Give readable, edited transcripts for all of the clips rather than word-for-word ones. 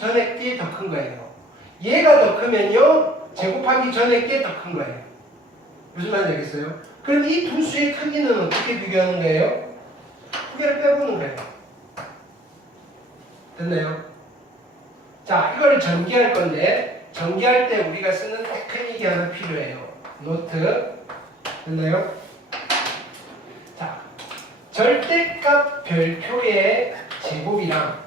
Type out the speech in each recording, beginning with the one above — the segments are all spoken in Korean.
전에 게 더 큰 거예요. 얘가 더 크면요 제곱하기 전에 게 더 큰 거예요. 무슨 말인지 알겠어요? 그럼 이 두 수의 크기는 어떻게 비교하는 거예요? 크기를 빼보는 거예요. 됐나요? 자, 이걸 전개할 건데 전개할 때 우리가 쓰는 테크닉이 하나 필요해요. 노트. 됐나요? 자, 절대값 별표의 제곱이랑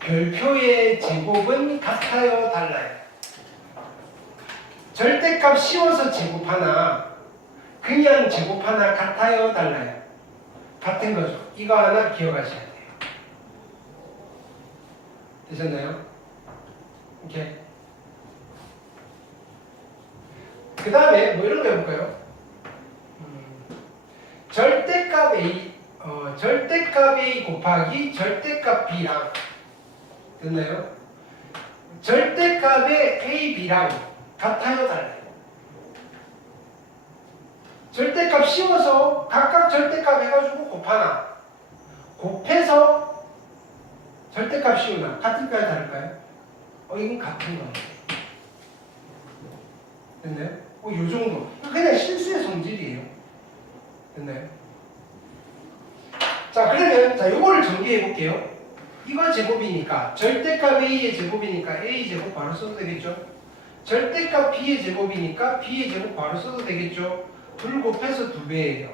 별표의 제곱은 같아요, 달라요? 절대값 씌워서 제곱하나 그냥 제곱하나 같아요, 달라요? 같은 거죠. 이거 하나 기억하셔야 돼요. 되셨나요? 오케이. 그 다음에 뭐 이런 거 해볼까요? 절대값 A 곱하기 절대값 B랑 됐나요? 절대값의 A, B랑 같아요, 달라요? 절대값 씌워서 각각 절대값 해가지고 곱하나 곱해서 절대값 씌우나 같을까요, 다를까요? 이건 같은 거예요. 됐나요? 요 정도. 그냥 실수의 성질이에요. 됐나요? 자, 그러면 자 요거를 정리해 볼게요. 이거 제곱이니까 절대값 A의 제곱이니까 A 제곱 바로 써도 되겠죠? 절대값 B의 제곱이니까 B의 제곱 바로 써도 되겠죠? 둘 곱해서 2배예요.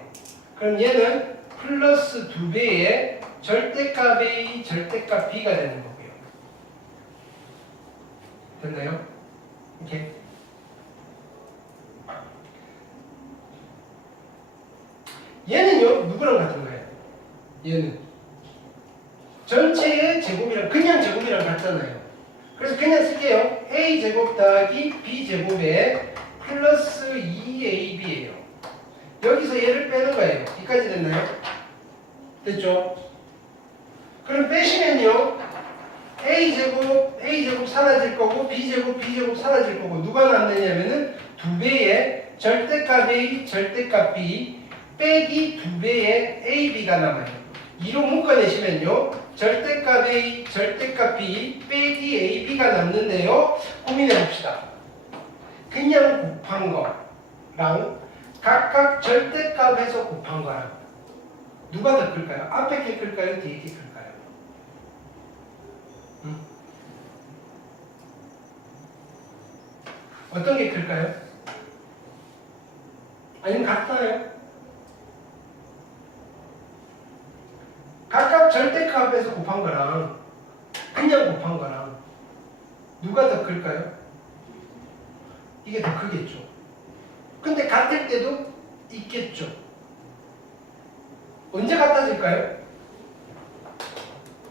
그럼 얘는 플러스 2배의 절대값 A, 절대값 B가 되는 거고요. 됐나요? 이렇게. 얘는요, 누구랑 같은 거예요? 얘는 전체의 제곱이랑 그냥 제곱이랑 같잖아요. 그래서 그냥 쓸게요. A 제곱 더하기 B 제곱에 플러스 2AB예요. 여기서 얘를 빼는 거예요. 여기까지 됐나요? 됐죠? 그럼 빼시면요, A 제곱 사라질 거고 B 제곱 사라질 거고 누가 남느냐면은 2배의 절대값 A, 절대값 B 빼기 2배의 AB가 남아요. 2로 묶어내시면요, 절대값 A, 절대값 B 빼기 AB가 남는데요. 고민해 봅시다. 그냥 곱한 거랑 각각 절대값에서 곱한 거랑 누가 더 클까요? 앞에 게 클까요? 뒤에 게 클까요? 어떤 게 클까요? 아니면 같아요? 각각 절대값에서 곱한 거랑 그냥 곱한 거랑 누가 더 클까요? 이게 더 크겠죠. 근데 같을 때도 있겠죠. 언제 같아질까요?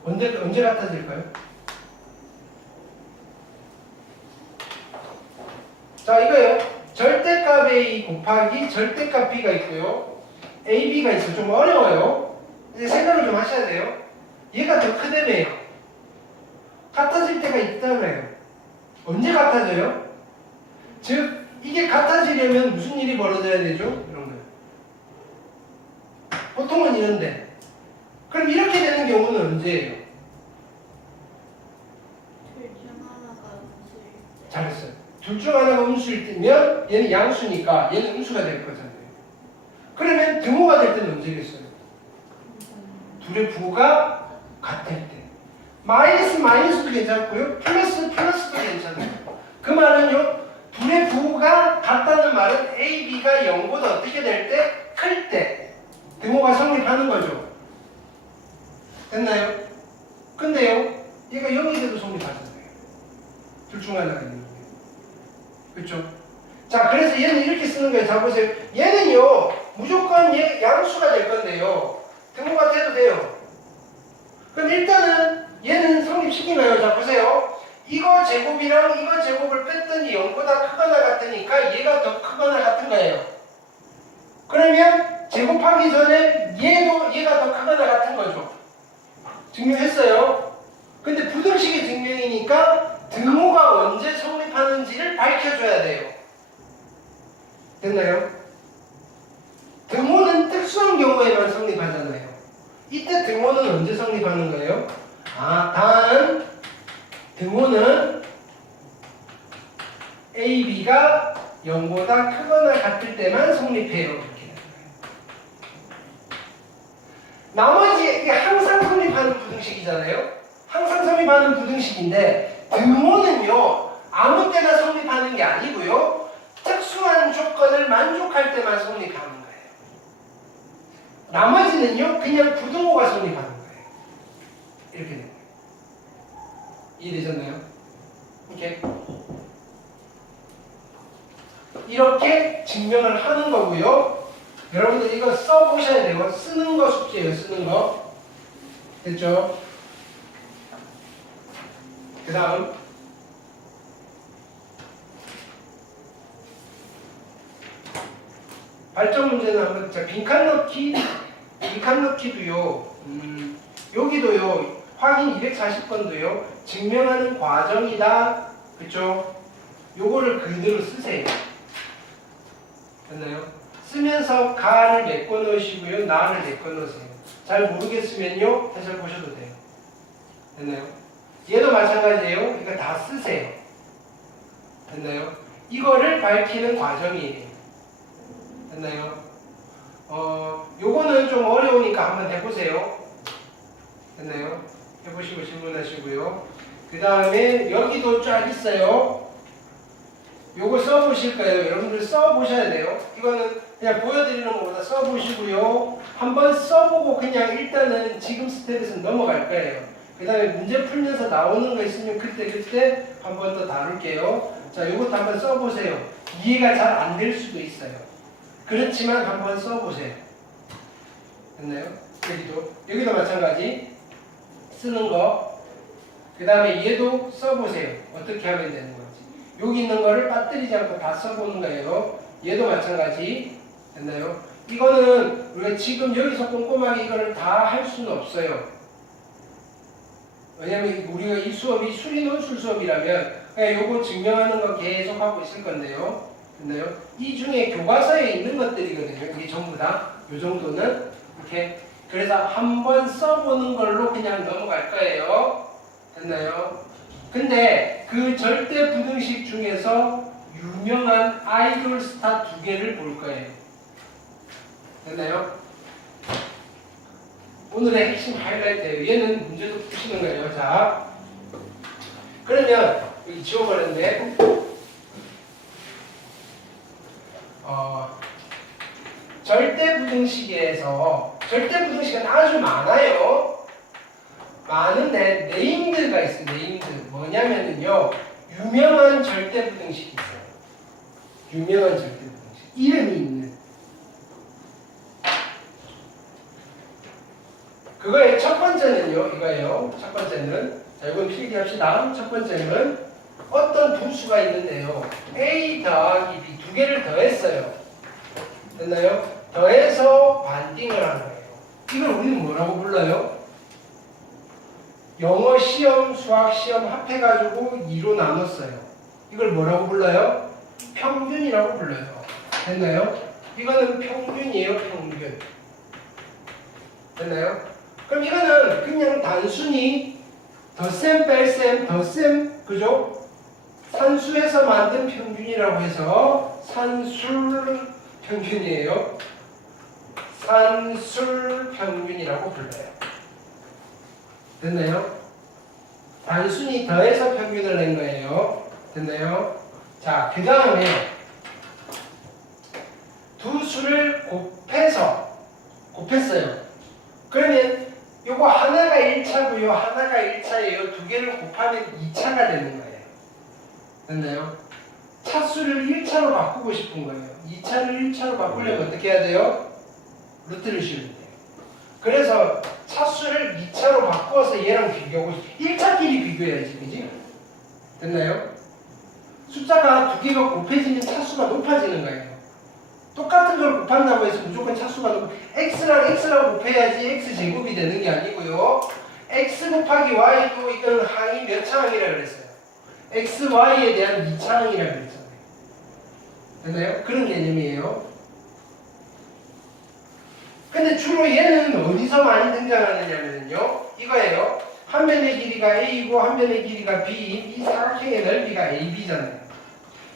언제 같아질까요? 자, 이거요. 절대값 A 곱하기 절대값 B가 있고요. AB가 있어요. 좀 어려워요. 이제 생각을 좀 하셔야 돼요. 얘가 더 크다며요. 같아질 때가 있다며요. 언제 같아져요? 즉, 이게 같아지려면 무슨 일이 벌어져야 되죠? 이런 거요. 보통은 이런데. 그럼 이렇게 되는 경우는 언제예요? 둘 중 하나가 음수일 때. 잘했어요. 둘 중 하나가 음수일 때면 얘는 양수니까 얘는 음수가 될 거잖아요. 그러면 등호가 될 때는 언제겠어요? 둘의 부호가 같을 때. 마이너스도 괜찮고요. 플러스도 괜찮아요. 그 말은요, 둘의 부호가 같다는 말은 A, B가 0보다 어떻게 될 때? 클 때. 등호가 성립하는 거죠. 됐나요? 근데요, 얘가 0이 돼도 성립하잖아요. 둘 중 하나가 있는 거예요. 그렇죠? 자, 그래서 얘는 이렇게 쓰는 거예요. 자, 보세요. 얘는요, 무조건 양수가 될 건데요. 등호가 돼도 돼요. 그럼 일단은 얘는 성립시키나요? 자, 보세요. 이거 제곱이랑 이거 제곱을 뺐더니 0보다 크거나 같으니까 얘가 더 크거나 같은 거예요. 그러면 제곱하기 전에 얘가 더 크거나 같은 거죠. 증명했어요. 근데 부등식의 증명이니까 등호가 언제 성립하는지를 밝혀줘야 돼요. 됐나요? 등호는 특수한 경우에만 성립하잖아요. 이때 등호는 언제 성립하는 거예요? 단 등호는 AB가 0보다 크거나 같을 때만 성립해요. 이렇게 되는 거예요. 나머지 이게 항상 성립하는 부등식이잖아요. 항상 성립하는 부등식인데 등호는요 아무 때나 성립하는 게 아니고요 특수한 조건을 만족할 때만 성립하는 거예요. 나머지는요 그냥 부등호가 성립하는 거예요. 이렇게 되는 거예요. 이해되셨나요? 이렇게 증명을 하는 거고요. 여러분들 이거 써보셔야 돼요. 쓰는 거 숙제예요. 쓰는 거. 됐죠? 그 다음 발전 문제는 한번 자 빈칸 넣기도요. 여기도요. 확인 240번도요. 증명하는 과정이다. 그쵸? 요거를 그대로 쓰세요. 됐나요? 쓰면서 가를 메꿔 넣으시고요. 나를 메꿔 넣으세요. 잘 모르겠으면요. 해설 보셔도 돼요. 됐나요? 얘도 마찬가지예요. 이거 다 쓰세요. 됐나요? 이거를 밝히는 과정이에요. 됐나요? 요거는 좀 어려우니까 한번 해보세요. 됐나요? 해보시고 질문하시고요. 그 다음에 여기도 쫙 있어요. 요거 써보실까요? 여러분들 써보셔야 돼요. 이거는 그냥 보여드리는 것보다 써보시고요. 한번 써보고 그냥 일단은 지금 스텝에서 넘어갈 거예요. 그 다음에 문제 풀면서 나오는 거 있으면 그때 한번 더 다룰게요. 자, 요것도 한번 써보세요. 이해가 잘 안 될 수도 있어요. 그렇지만 한번 써보세요. 됐나요? 여기도 마찬가지. 쓰는 거. 그 다음에 얘도 써보세요. 어떻게 하면 되는 건지. 여기 있는 거를 빠뜨리지 않고 다 써보는 거예요. 얘도 마찬가지. 됐나요? 이거는 우리가 지금 여기서 꼼꼼하게 이거를 다 할 수는 없어요. 왜냐면 우리가 이 수업이 수리논술 수업이라면 그냥 요거 증명하는 거 계속 하고 있을 건데요. 됐나요? 이 중에 교과서에 있는 것들이거든요. 이게 전부 다. 요 정도는. 이렇게. 그래서 한번 써보는 걸로 그냥 넘어갈 거예요. 됐나요? 근데 그 절대 부등식 중에서 유명한 아이돌 스타 두 개를 볼 거예요. 됐나요? 오늘의 핵심 하이라이트예요. 얘는 문제도 푸시는 거예요. 자, 그러면 여기 지워버렸는데 절대 부등식에서 절대 부등식은 아주 많아요. 많은데 네임드가 있어요. 네임드 뭐냐면은요 유명한 절대 부등식이 있어요. 유명한 절대 부등식 이름이 있는 그거의 첫 번째는요 이거예요. 첫 번째는 자 이건 필기합시다. 첫 번째는 어떤 두 수가 있는데요 A 더하기 B 두 개를 더했어요. 됐나요? 더해서 반띵을 한 거예요. 이걸 우리는 뭐라고 불러요? 영어 시험, 수학 시험 합해가지고 2로 나눴어요. 이걸 뭐라고 불러요? 평균이라고 불러요. 됐나요? 이거는 평균이에요, 평균. 됐나요? 그럼 이거는 그냥 단순히 덧셈, 뺄셈, 덧셈, 그죠? 산수에서 만든 평균이라고 해서 산술 평균이에요. 산술 평균이라고 불러요. 됐나요? 단순히 더해서 평균을 낸 거예요. 됐나요? 자, 그 다음에 두 수를 곱했어요. 그러면 요거 하나가 1차고요. 하나가 1차예요. 두 개를 곱하면 2차가 되는 거예요. 됐나요? 차수를 1차로 바꾸고 싶은 거예요. 2차를 1차로 바꾸려면 어떻게 해야 돼요? 루트를 씌우면 돼요. 그래서 차수를 2차로 바꿔서 얘랑 비교하고 1차끼리 비교해야지. 그지? 됐나요? 숫자가 두 개가 곱해지면 차수가 높아지는 거예요. 똑같은 걸 곱한다고 해서 무조건 차수가 높고 x랑 x랑 곱해야지 x제곱이 되는 게 아니고요. x 곱하기 y도 이건 항이 몇 차항이라고 그랬어요? x, y에 대한 2차항이라고 그랬잖아요. 됐나요? 그런 개념이에요. 근데 주로 얘는 어디서 많이 등장하느냐면요 이거예요. 한 변의 길이가 a이고 한 변의 길이가 b, 이 사각형의 넓이가 ab잖아요.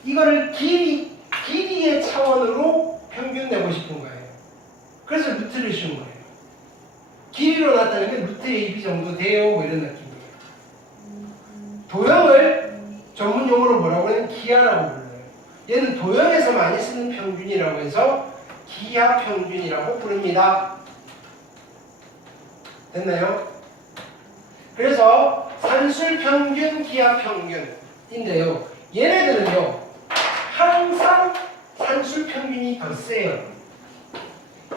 이거를 길이의 차원으로 평균 내고 싶은 거예요. 그래서 루트를 씌운 거예요. 길이로 나타내면 루트 ab 정도 돼요. 뭐 이런 느낌이에요. 도형을 전문 용어로 뭐라고 하냐면 기하라고 불러요. 얘는 도형에서 많이 쓰는 평균이라고 해서 기하 평균이라고 부릅니다. 됐나요? 그래서 산술 평균, 기하 평균인데요. 얘네들은요, 항상 산술 평균이 더 세요.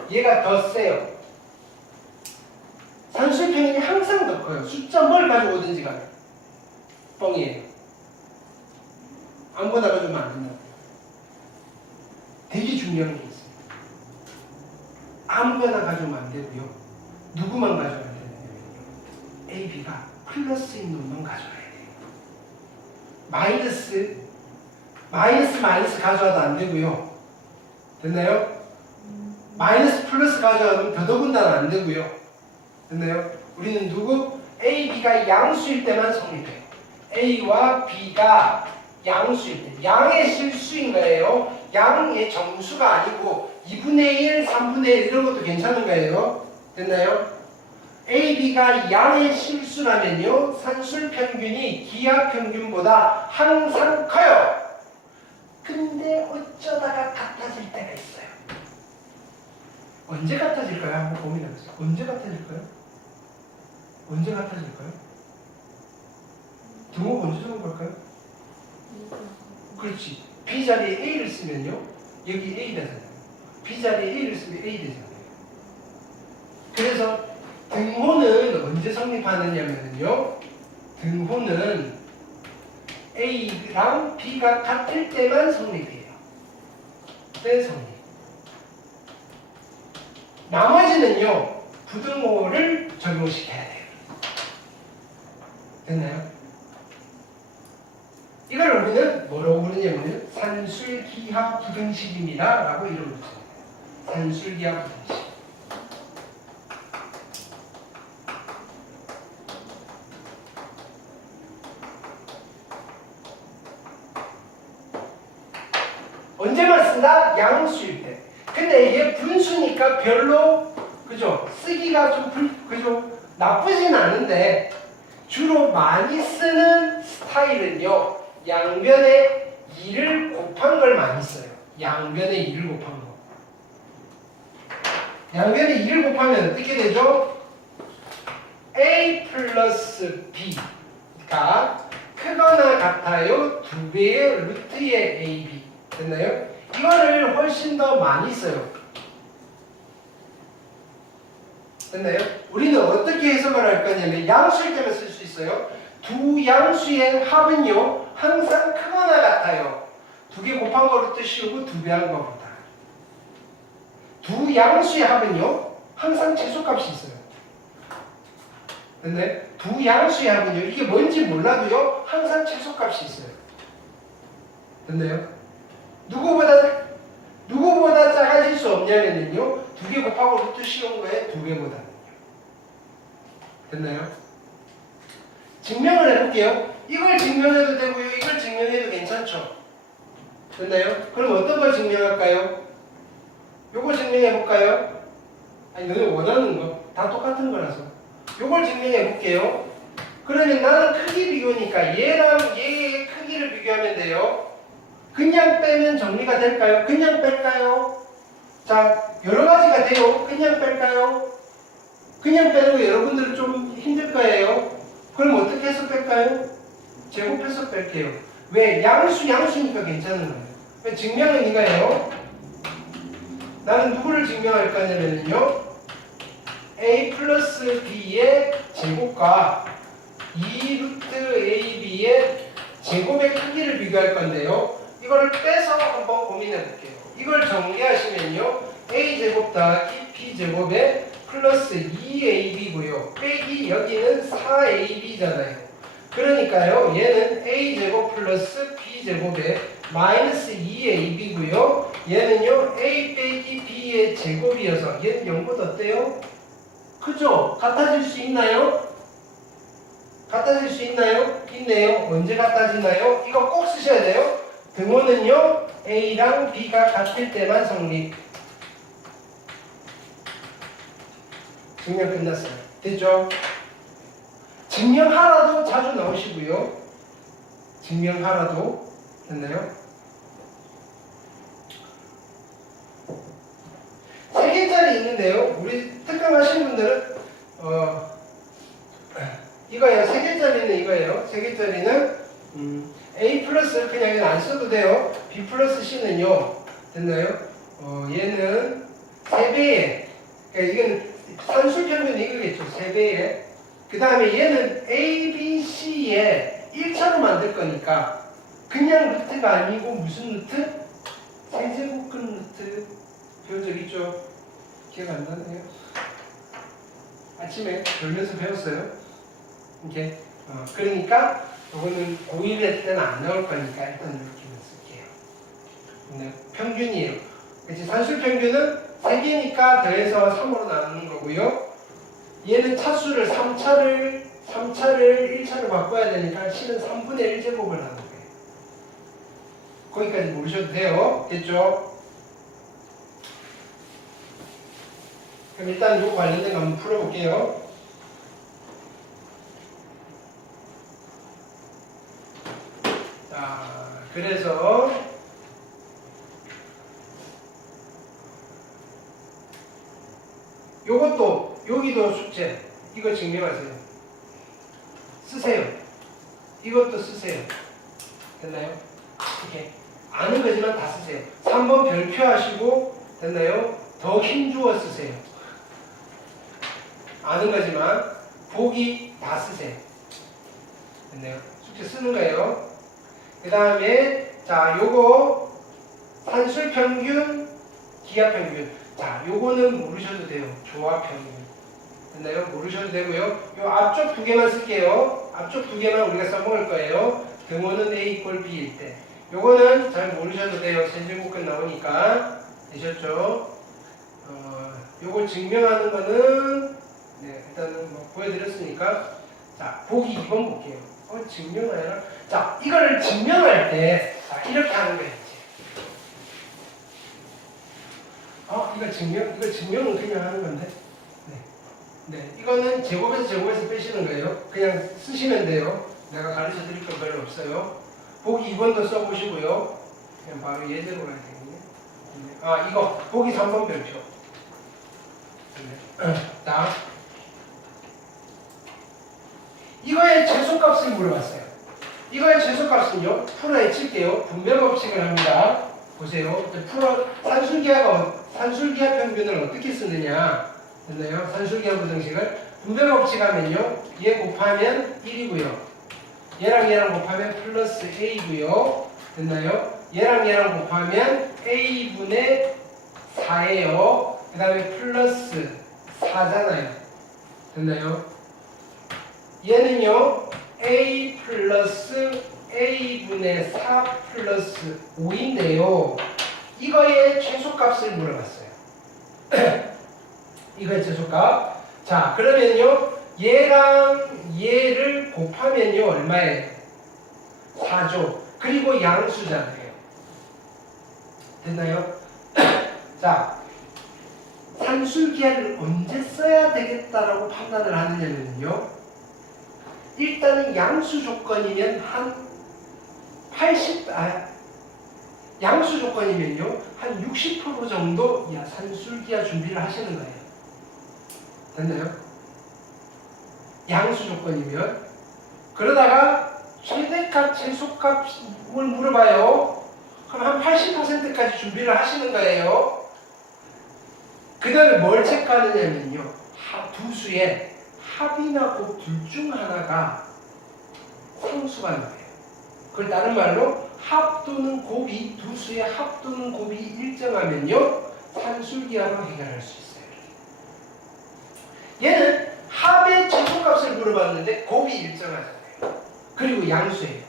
얘가 더 세요. 산술 평균이 항상 더 커요. 숫자 뭘 가져오든지 간에. 뻥이에요. 아무거나 가져오면 안 된다고. 되게 중요한 게 있어요. 아무거나 가져오면 안 되고요. 누구만 가져와야 되냐면요. AB가 플러스인 놈만 가져와야 돼요. 마이너스 가져와도 안 되고요. 됐나요? 마이너스 플러스 가져와도 더더군다나 안 되고요. 됐나요? 우리는 누구? A, B가 양수일 때만 성립해요. A와 B가 양수일 때. 양의 실수인 거예요. 양의 정수가 아니고 2분의 1, 3분의 1 이런 것도 괜찮은 거예요. 됐나요? A, B가 양의 실수라면요. 산술 평균이 기하 평균보다 항상 커요. 근데 어쩌다가 같아질 때가 있어요. 언제 같아질까요? 한번 고민해보세요. 언제 같아질까요? 언제 같아질까요? 등호가 언제 적은 걸까요? 그렇지. B 자리에 A를 쓰면요. 여기 A 되잖아요. B 자리에 A를 쓰면 A 되잖아요. 그래서 등호는 언제 성립하느냐면요. 등호는 A랑 B가 같을 때만 성립해요. 때 성립. 나머지는요. 부등호를 적용시켜야 돼요. 됐나요? 이걸 우리는 뭐라고 부르냐면 산술기하 부등식입니다 라고 이름을 붙여요. 산술기하 부등식. 언제만 쓴다? 양수일 때. 근데 이게 분수니까 별로 그죠? 쓰기가 좀 그죠? 나쁘진 않은데 주로 많이 쓰는 스타일은요. 양변에 2를 곱한 걸 많이 써요. 양변에 2를 곱한 거. 양변에 2를 곱하면 어떻게 되죠? A 플러스 B가 크거나 같아요. 2배의 루트의 AB. 됐나요? 이거를 훨씬 더 많이 써요. 됐나요? 우리는 어떻게 해석을 할 거냐면 양수일 때만 쓸 수 있어요. 두 양수의 합은요 항상 크거나 같아요. 2개 곱한 거로 씌우고 2배 한 거보다. 두 양수의 합은요 항상 최소값이 있어요. 됐나요? 두 양수의 합은요 이게 뭔지 몰라도요 항상 최소값이 있어요. 됐나요? 누구보다 작아질 수 없냐면요 2개 곱하고 루트 씌운 거에 2배보다는요. 됐나요? 증명을 해볼게요. 이걸 증명해도 되고요. 이걸 증명해도 괜찮죠? 됐나요? 그럼 어떤 걸 증명할까요? 요거 증명해볼까요? 아니 너네 원하는 거 다 똑같은 거라서 요걸 증명해볼게요. 그러면 나는 크기 비교니까 얘랑 얘의 크기를 비교하면 돼요. 그냥 빼면 정리가 될까요? 그냥 뺄까요? 자, 여러 가지가 돼요. 그냥 뺄까요? 그냥 빼는 거 여러분들은 좀 힘들 거예요. 그럼 어떻게 해서 뺄까요? 제곱해서 뺄게요. 왜? 양수니까 괜찮은 거예요. 증명은 이거예요. 나는 누구를 증명할 거냐면요. A 플러스 B의 제곱과 2루트 AB의 제곱의 크기를 비교할 건데요. 이거를 빼서 한번 고민해 볼게요. 이걸 정리하시면요. A제곱 더하기 B제곱에 플러스 2AB고요. 빼기 여기는 4AB잖아요. 그러니까요. 얘는 A제곱 플러스 B제곱에 마이너스 2AB고요. 얘는요. A 빼기 B의 제곱이어서 얘는 0보다 어때요? 그죠? 같아질 수 있나요? 같아질 수 있나요? 있네요. 언제 같아지나요? 이거 꼭 쓰셔야 돼요. 등호는요, A랑 B가 같을 때만 성립. 증명 끝났어요. 됐죠? 증명하라도 자주 나오시고요. 증명하라도. 됐나요? 세 개짜리 있는데요. 우리 특강 하시는 분들은, 이거예요. 세 개짜리는 이거예요. 세 개짜리는, A 플러스 그냥 이건 안 써도 돼요. B 플러스 C는요. 됐나요? 얘는 3배에, 그러니까 이건 산술평균 이거겠죠. 3배에. 그 다음에 얘는 A, B, C에 1차로 만들 거니까 그냥 루트가 아니고 무슨 루트? 세제곱근 루트. 배운 적 있죠? 기억 안 나네요. 아침에 졸면서 배웠어요. 이렇게. 그러니까 이거는 고1할 때는 안 나올 거니까 일단 이렇게만 쓸게요. 네, 평균이에요. 그치? 산술 평균은 3개니까 더해서 3으로 나누는 거고요. 얘는 차수를 3차를 1차로 바꿔야 되니까 C는 3분의 1제곱을 하는 거예요. 거기까지 모르셔도 돼요. 됐죠? 그럼 일단 요 관련된 거 한번 풀어볼게요. 자, 그래서 요것도 여기도 숙제 이거 증명하세요. 쓰세요. 이것도 쓰세요. 됐나요? 이렇게 아는 거지만 다 쓰세요. 3번 별표 하시고 됐나요? 더 힘주어 쓰세요. 아는 거지만 보기 다 쓰세요. 됐나요? 숙제 쓰는 거예요. 그 다음에 자 요거 산술평균 기하평균 자 요거는 모르셔도 돼요. 조합평균 됐나요? 모르셔도 되고요. 요 앞쪽 두 개만 쓸게요. 앞쪽 두 개만 우리가 써먹을 거예요. 등호는 A 이퀄 B일 때 요거는 잘 모르셔도 돼요. 세제곱근 나오니까 되셨죠? 요걸 증명하는 거는 네 일단은 뭐 보여드렸으니까 자 보기 2번 볼게요. 증명하여라. 자, 이걸 증명할 때, 자, 이렇게 하는 거예요. 이거 증명은 그냥 하는 건데. 네. 이거는 제곱에서 빼시는 거예요. 그냥 쓰시면 돼요. 내가 가르쳐 드릴 건 별로 없어요. 보기 2번도 써보시고요. 그냥 바로 예제로 가야 되겠네. 이거, 보기 3번 별표. 자, 이거의 최소값을 물어봤어요. 이거의 최소값은요, 풀어에 칠게요. 분배 법칙을 합니다. 보세요. 산술기하 평균을 어떻게 쓰느냐. 됐나요? 산술기하 부등식을. 분배 법칙 하면요, 얘 곱하면 1이고요. 얘랑 곱하면 플러스 A고요. 됐나요? 얘랑 곱하면 A분의 4예요. 그 다음에 플러스 4잖아요. 됐나요? 얘는요, A 플러스 A분의 4 플러스 5인데요. 이거의 최소값을 물어봤어요. 이거의 최소값. 자, 그러면요, 얘랑 얘를 곱하면요, 얼마예요? 4죠. 그리고 양수잖아요. 됐나요? 자, 산술기하를 언제 써야 되겠다라고 판단을 하느냐면요. 일단은 양수 조건이면 양수 조건이면요 한 60% 정도 산술기하 준비를 하시는 거예요. 됐나요? 양수 조건이면 그러다가 최대값, 최소값을 물어봐요. 그럼 한 80%까지 준비를 하시는 거예요. 그 다음에 뭘 체크하느냐면요 두 수의 합이나 곱 둘 중 하나가 상수가 나와요. 그걸 다른 말로 합 또는 곱이 두 수의 합 또는 곱이 일정하면요 산술기하로 해결할 수 있어요. 얘는 합의 최소값을 물어봤는데 곱이 일정하잖아요. 그리고 양수예요.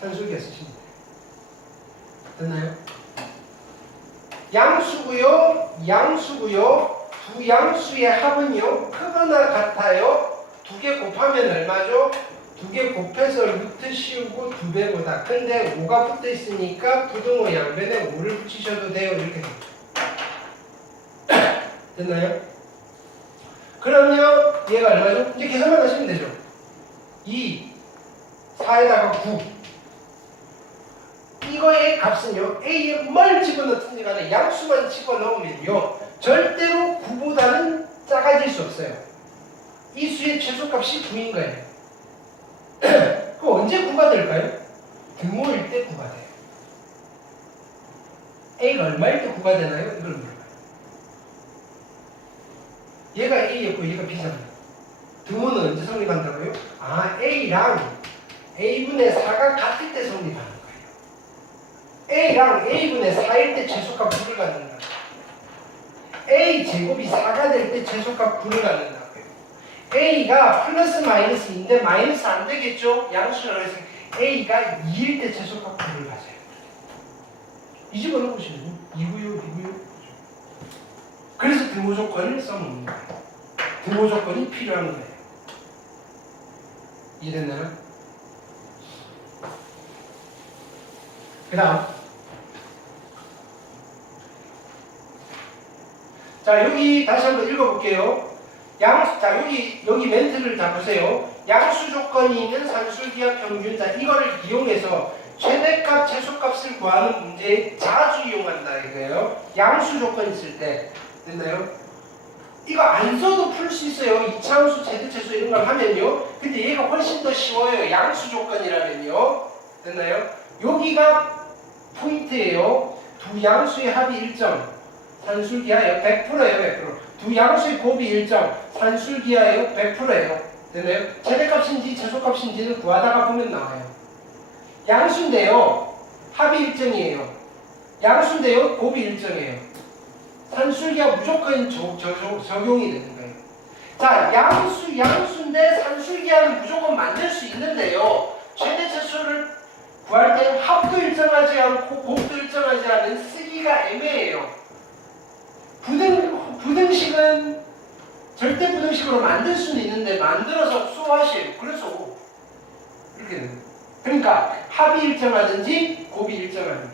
산술기하 쓰시면 돼요. 됐나요? 양수고요. 두 양수의 합은요 크거나 같아요. 두 개 곱하면 얼마죠? 두 개 곱해서 루트 씌우고 2배보다 근데 5가 붙어 있으니까 부등호 양변에 5를 붙이셔도 돼요. 이렇게 되죠. 됐나요? 그러면 얘가 얼마죠? 이제 계산만 하시면 되죠. 2, 4에다가 9. 이거의 값은요, A에 뭘 집어넣든지 간에 양수만 집어넣으면요, 절대로 9보다는 작아질 수 없어요. 이 수의 최소값이 9인 거예요. 그럼 언제 9가 될까요? 등호일 때 9가 돼요. A가 얼마일 때 9가 되나요? 이걸 물어봐요. 얘가 A였고 얘가 B잖아요. 등호는 언제 성립한다고요? 아, A랑 A분의 4가 같을 때 성립하는 거예요. A랑 A분의 4일 때 최소값 9를 갖는다. A 제곱이 4가 될 때 최소값 9를 갖는다고요. A가 플러스 마이너스인데 마이너스 안 되겠죠? 양수라고 해서 A가 2일 때 최소값 9를 가져요. 이 집어넣어 보시면 2구요, 2구요. 그래서 등호 조건을 써놓는 거예요. 등호 조건이 필요한 거예요. 이해됐나요? 그 다음. 자, 여기 다시 한번 읽어볼게요. 자, 여기 멘트를 다 보세요. 양수 조건이 있는 산술기하 평균. 자, 이거를 이용해서 최대값, 최소값을 구하는 문제에 자주 이용한다 이거예요. 양수 조건 있을 때. 됐나요? 이거 안 써도 풀 수 있어요. 이차함수, 최대최소 이런 걸 하면요. 근데 얘가 훨씬 더 쉬워요. 양수 조건이라면요. 됐나요? 여기가 포인트예요. 두 양수의 합이 일정. 산술기하여 100%예요. 100%. 두 양수의 곱이 일정. 산술기하여 100%예요. 됐나요? 최대값인지 최소값인지는 구하다가 보면 나와요. 양수인데요. 합이 일정이에요. 양수인데요. 곱이 일정이에요. 산술기하 무조건 적용이 되는 거예요. 자, 양수인데 산술기하는 무조건 만들 수 있는데요. 최대 최소를 구할 때 합도 일정하지 않고 곱도 일정하지 않은 쓰기가 애매해요. 부등식은 절대 부등식으로 만들 수는 있는데 만들어서 수하시에요. 그래서 이렇게 되는 거예요. 그러니까 합이 일정하든지 곱이 일정하든지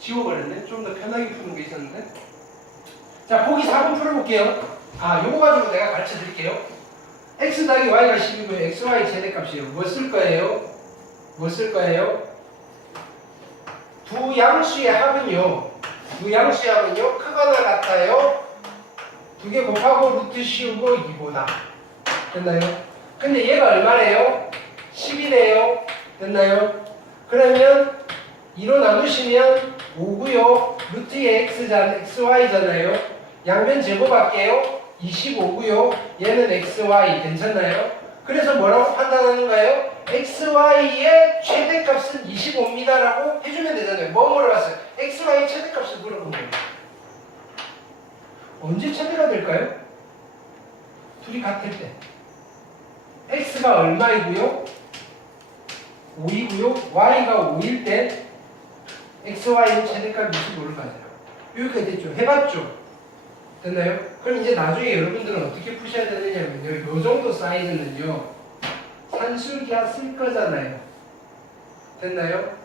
지워버렸네. 좀 더 편하게 푸는 게 있었는데. 자, 보기 4번 풀어볼게요. 아, 요거 가지고 내가 가르쳐 드릴게요. x 더하기 y가 10이고요. xy 최대값이에요. 뭐 쓸 거예요? 뭐 쓸 거예요? 두 양수의 합은요. 크거나 같아요. 두 개 곱하고 루트 씌우고 2보다. 됐나요? 근데 얘가 얼마래요? 10이래요. 됐나요? 그러면 2로 나누시면 5고요. 루트의 xy잖아요. 양변 제곱할게요. 25고요. 얘는 xy 괜찮나요? 그래서 뭐라고 판단하는가요? xy의 최대값은 25입니다라고 해주면 되잖아요. 뭐 물어봤어요? xy 최대값을 물어본 거예요. 언제 최대가 될까요? 둘이 같을 때. x가 얼마이고요? 5이고요. y가 5일 때 xy의 최대값 25를 가져요. 여기까지 됐죠? 해봤죠? 됐나요? 그럼 이제 나중에 여러분들은 어떻게 푸셔야 되느냐면요. 요 정도 사이즈는요. 산술기하 쓸 거잖아요. 됐나요?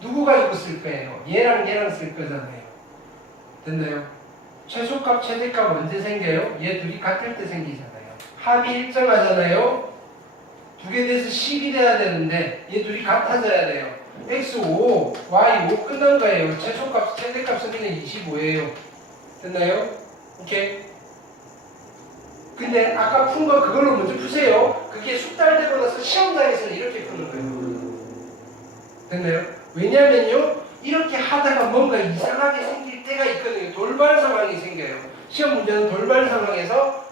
누구 가지고 쓸 거예요? 얘랑 쓸 거잖아요. 됐나요? 최소값, 최대값 언제 생겨요? 얘 둘이 같을 때 생기잖아요. 합이 일정하잖아요. 두 개 돼서 10이 돼야 되는데 얘 둘이 같아져야 돼요. x5, y5 끝난 거예요. 최소값, 최대값은 그냥 25예요. 됐나요? 오케이? 근데 아까 푼 거 그걸로 먼저 푸세요. 그게 숙달되고 나서 시험장에서는 이렇게 푸는 거예요. 됐나요? 왜냐면요. 이렇게 하다가 뭔가 이상하게 생길 때가 있거든요. 돌발 상황이 생겨요. 시험 문제는 돌발 상황에서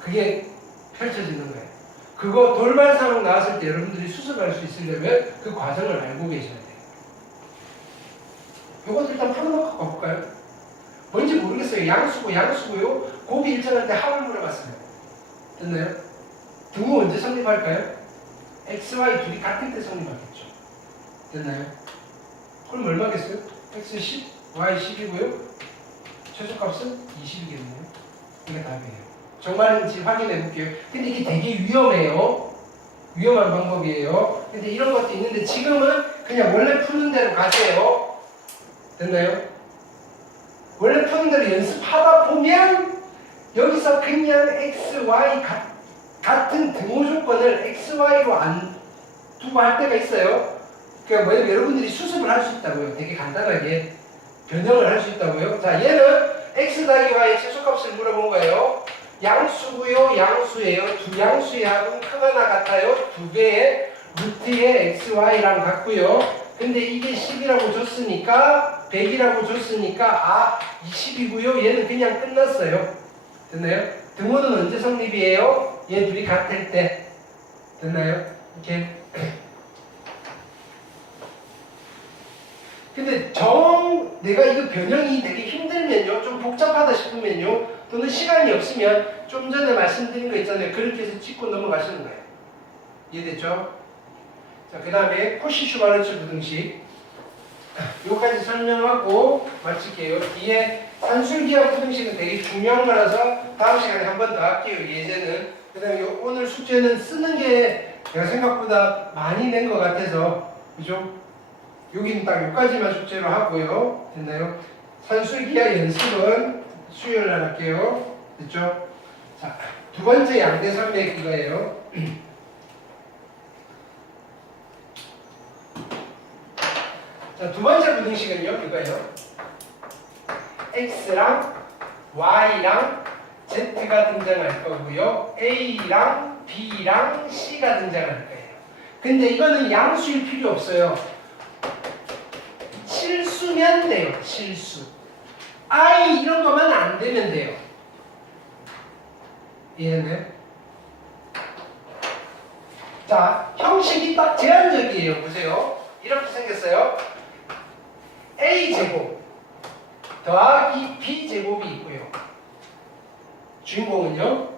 그게 펼쳐지는 거예요. 그거 돌발 상황 나왔을 때 여러분들이 수습할 수 있으려면 그 과정을 알고 계셔야 돼요. 이것도 일단 풀어놓고 가볼까요? 뭔지 모르겠어요. 양수고요. 곱이 일정할 때 합을 물어봤어요. 됐나요? 등호 언제 성립할까요? xy 둘이 같을 때 성립하겠죠. 됐나요? 그럼 얼마겠어요? x 10, y 10이고요. 최소값은 20이겠네요. 이게 답이에요. 정말인지 확인해 볼게요. 근데 이게 되게 위험해요. 위험한 방법이에요. 근데 이런 것도 있는데 지금은 그냥 원래 푸는 대로 가세요. 됐나요? 원래 푸는 대로 연습하다 보면 여기서 그냥 x, y 같은 등호 조건을 x, y로 안 두고 할 때가 있어요. 그러니까 뭐냐면 여러분들이 수습을 할 수 있다고요. 되게 간단하게 변형을 할 수 있다고요. 자, 얘는 x 더하기 y의 최소값을 물어본 거예요. 양수고요, 양수예요. 두 양수의 합은 크거나 같아요. 두 개의 루트의 x, y랑 같고요. 근데 이게 10이라고 줬으니까 100이라고 줬으니까 20이고요. 얘는 그냥 끝났어요. 됐나요? 등호는 언제 성립이에요? 얘 둘이 같을 때. 됐나요? 이렇게. 근데 내가 이거 변형이 되게 힘들면요, 좀 복잡하다 싶으면요, 또는 시간이 없으면 좀 전에 말씀드린 거 있잖아요. 그렇게 해서 찍고 넘어가시는 거예요. 이해됐죠? 자, 그 다음에 코시-슈바르츠 부등식. 요거까지 설명하고 마칠게요. 뒤에 산술기하 부등식은 되게 중요한 거라서 다음 시간에 한 번 더 할게요. 예제는. 그 다음에 오늘 숙제는 쓰는 게 제가 생각보다 많이 낸 것 같아서, 그죠? 여기는 딱 여기까지만 숙제로 하고요. 됐나요? 산술기하 연습은 수요일 날 할게요. 됐죠? 자, 두 번째 양대산맥 이거예요. 자, 두 번째 부등식은요, 이거예요. x랑 y랑 z가 등장할 거고요. a랑 b랑 c가 등장할 거예요. 근데 이거는 양수일 필요 없어요. 실수면 돼요. 실수. I 이런 거만 안 되면 돼요. 이해됐나요? 자, 형식이 딱 제한적이에요. 보세요. 이렇게 생겼어요. A제곱 더하기 B제곱이 있고요. 주인공은요.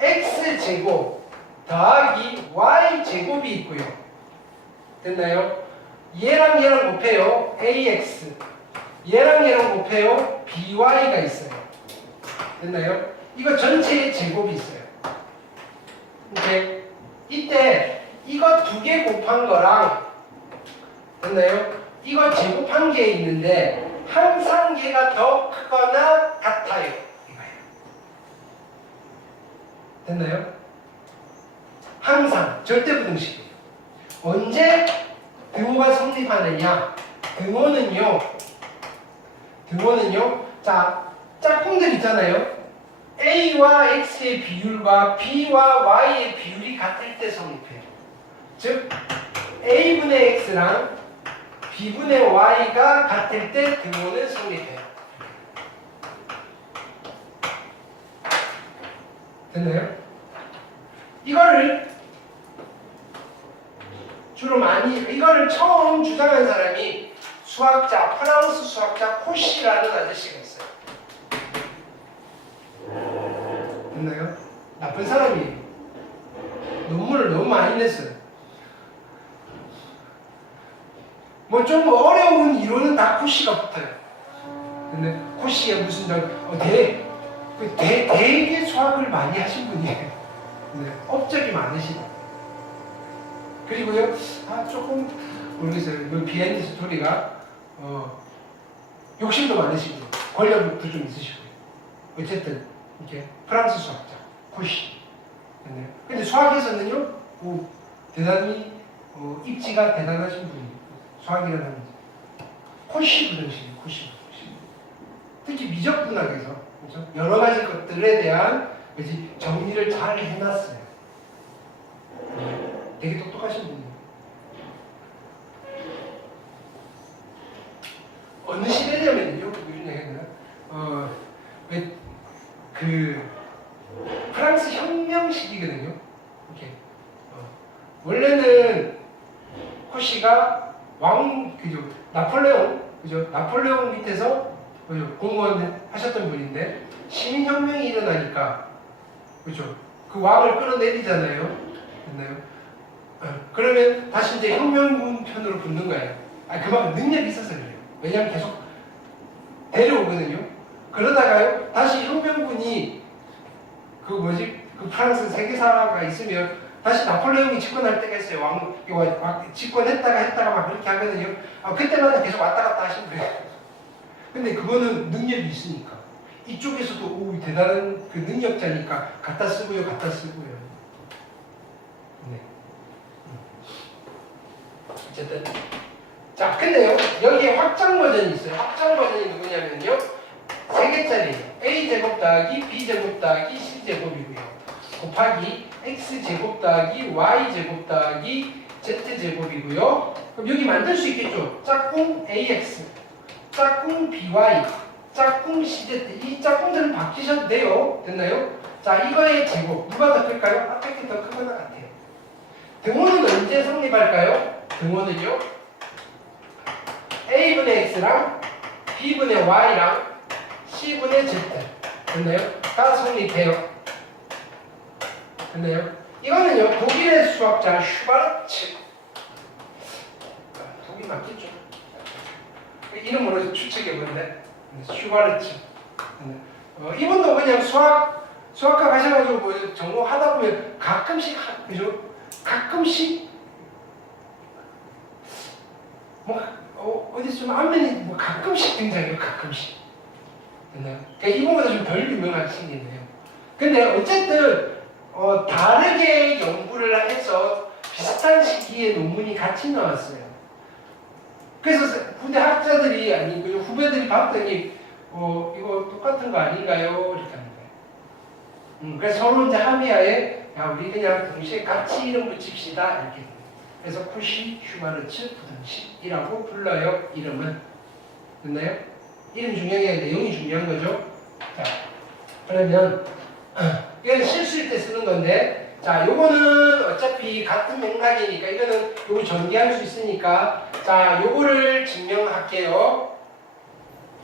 X제곱 더하기 Y제곱이 있고요. 됐나요? 얘랑 얘랑 곱해요. AX. 얘랑 얘랑 곱해요. BY가 있어요. 됐나요? 이거 전체의 제곱이 있어요. 이렇게. 이때 이거 두 개 곱한 거랑, 됐나요? 이거 제곱한 게 있는데 항상 얘가 더 크거나 같아요. 이거예요. 됐나요? 항상 절대부등식이에요. 언제 등호가 성립하느냐? 등호는요. 자, 짝꿍들 있잖아요. A와 X의 비율과 B와 Y의 비율이 같을 때 성립해요. 즉 A분의 X랑 B분의 Y가 같을 때 등호는 성립해요. 됐나요? 이거를 이거를 처음 주장한 사람이 프랑스 수학자 코시라는 아저씨가 있어요. 됐나요? 나쁜 사람이에요. 논문을 너무 많이 냈어요. 뭐 좀 어려운 이론은 다 코시가 붙어요. 근데 코시의 무슨 되게 수학을 많이 하신 분이에요. 네, 업적이 많으시다. 그리고요, 조금 모르겠어요. 그 비하인드 스토리가 욕심도 많으시고 권력도 좀 있으시고요. 어쨌든 이렇게 프랑스 수학자 코시. 네. 근데 수학에서는요, 대단히 입지가 대단하신 분이에요. 수학이라는 하면 코시 부등식이에요. 코시 부등식. 특히 미적분학에서 그렇죠? 여러 가지 것들에 대한 정리를 잘 해놨어요. 되게 똑똑하신 분이에요. 어느 시대냐면요, 이런 얘기했나? 프랑스 혁명 시기거든요. 이렇게 원래는 코시가 나폴레옹 밑에서 공무원 하셨던 분인데 시민혁명이 일어나니까 그죠? 그 왕을 끌어내리잖아요. 됐나요? 그러면 다시 이제 혁명군 편으로 붙는 거예요. 그만큼 능력이 있어서 그래요. 왜냐하면 계속 데려오거든요. 그러다가요, 다시 혁명군이 그 뭐지? 그 프랑스 세계사가 있으면 다시 나폴레옹이 집권할 때가 있어요. 집권했다가 했다가 막 그렇게 하거든요. 그때마다 계속 왔다 갔다 하시면 돼요. 근데 그거는 능력이 있으니까. 이쪽에서도 오, 대단한 그 능력자니까 갖다 쓰고요. 네. 어쨌든. 자, 근데요, 여기에 확장 버전이 있어요. 확장 버전이 누구냐면요. 3개짜리예요. a제곱 더하기 b제곱 더하기 c제곱이고요. 곱하기 x제곱 더하기 y제곱 더하기 z제곱이고요. 그럼 여기 만들 수 있겠죠? 짝꿍 ax, 짝꿍 by, 짝꿍 cz. 이 짝꿍들은 바뀌셔도 돼요. 됐나요? 자, 이거의 제곱. 누가 더 클까요? 앞에 게 더 크거나 같아요. 등호는 언제 성립할까요? 등호는요. a분의 x랑 b분의 y랑 c분의 z. 됐나요? 다 성립해요. 됐나요? 이거는요, 독일의 수학자 슈바르츠. 독일 맞겠죠? 이름으로 추측해보는데, 슈바르츠. 이분도 그냥 수학과 가셔가지고 뭐 전공하다 보면 가끔씩, 그죠? 가끔씩, 어디서 좀 안면이 뭐 가끔씩 등장해요, 가끔씩. 됐나요? 그러니까 이분보다 좀 덜 유명한 친구네요. 근데 어쨌든, 다르게 연구를 해서 비슷한 시기에 논문이 같이 나왔어요. 그래서 후대 학자들이 아니고 후배들이 봤더니 이거 똑같은 거 아닌가요? 이렇게 하는 거예요. 그래서 서로 이제 합의하에 야, 우리 그냥 동시에 같이 이름 붙입시다 이렇게. 그래서 쿠시 슈바르츠 부등식이라고 불러요. 이름은. 됐나요? 이름 중요한 게 내용이 중요한 거죠. 자, 그러면 이건 실수일 때 쓰는 건데, 자, 요거는 어차피 같은 맥락이니까 이거는 요거 전개할 수 있으니까, 자, 요거를 증명할게요.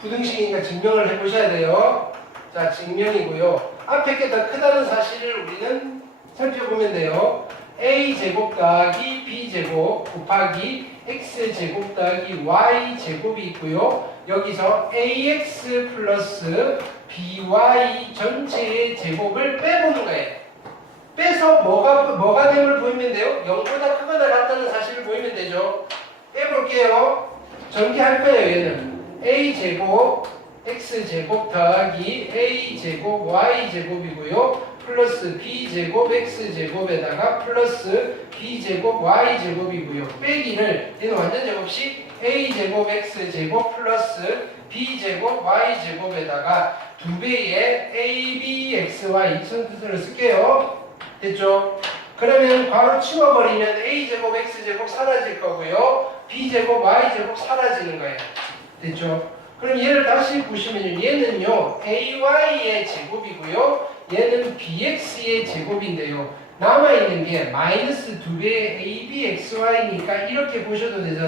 부등식이니까 증명을 해보셔야 돼요. 자, 증명이고요. 앞에 게 더 크다는 사실을 우리는 살펴보면 돼요. a제곱 더하기 b제곱 곱하기 x제곱 더하기 y제곱이 있고요. 여기서 ax 플러스 by 전체의 제곱을 빼보는 거예요. 빼서 뭐가 됨을 보이면 돼요? 0보다 크거나 같다는 사실을 보이면 되죠. 빼볼게요. 전개할 거예요. 얘는 a제곱 x제곱 더하기 a제곱 y제곱이고요. 플러스 b제곱 x제곱에다가 플러스 b제곱 y제곱이고요. 빼기를 얘는 완전 제곱식 a제곱 x제곱 플러스 b제곱 y제곱에다가 2배의 abxy 순서를 쓸게요. 됐죠? 그러면 바로 치워버리면 a제곱 x제곱 사라질 거고요. b제곱 y제곱 사라지는 거예요. 됐죠? 그럼 얘를 다시 보시면 얘는요 ay의 제곱이고요. 얘는 bx의 제곱인데요. 남아있는 게 마이너스 2배의 abxy니까 이렇게 보셔도 되잖아요.